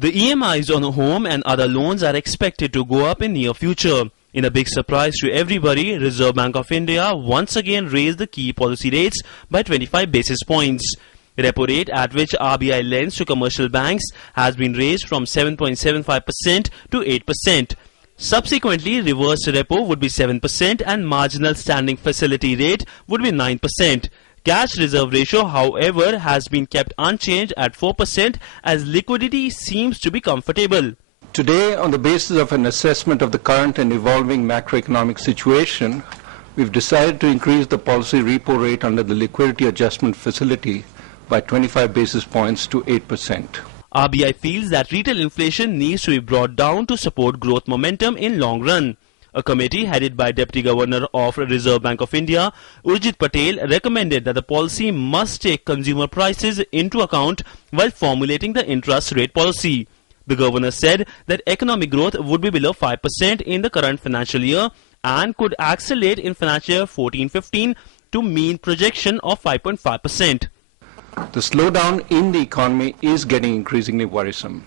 The EMIs on home and other loans are expected to go up in near future. In a big surprise to everybody, Reserve Bank of India once again raised the key policy rates by 25 basis points. Repo rate at which RBI lends to commercial banks has been raised from 7.75% to 8%. Subsequently, reverse repo would be 7% and marginal standing facility rate would be 9%. Cash reserve ratio, however, has been kept unchanged at 4% as liquidity seems to be comfortable. Today, on the basis of an assessment of the current and evolving macroeconomic situation, we've decided to increase the policy repo rate under the liquidity adjustment facility by 25 basis points to 8%. RBI feels that retail inflation needs to be brought down to support growth momentum in long run. A committee headed by Deputy Governor of Reserve Bank of India, Urjit Patel, recommended that the policy must take consumer prices into account while formulating the interest rate policy. The governor said that economic growth would be below 5% in the current financial year and could accelerate in financial year 14-15 to mean projection of 5.5%. The slowdown in the economy is getting increasingly worrisome.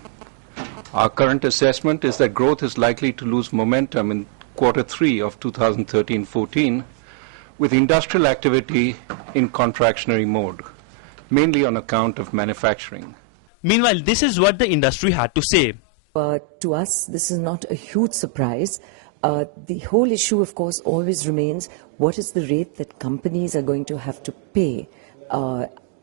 Our current assessment is that growth is likely to lose momentum in Q3 of 2013-14, with industrial activity in contractionary mode, mainly on account of manufacturing. Meanwhile, this is what the industry had to say. To us, this is not a huge surprise. The whole issue, of course, always remains what is the rate that companies are going to have to pay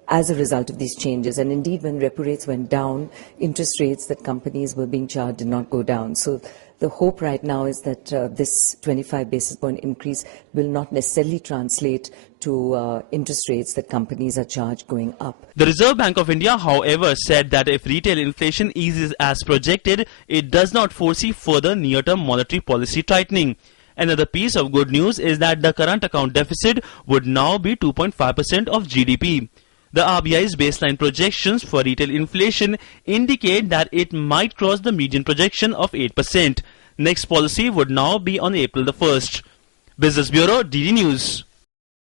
as a result of these changes. And indeed, when repo rates went down, interest rates that companies were being charged did not go down. So the hope right now is that this 25 basis point increase will not necessarily translate to interest rates that companies are charged going up. The Reserve Bank of India, however, said that if retail inflation eases as projected, it does not foresee further near-term monetary policy tightening. Another piece of good news is that the current account deficit would now be 2.5% of GDP. The RBI's baseline projections for retail inflation indicate that it might cross the median projection of 8%. Next policy would now be on April the 1st. Business Bureau, DD News.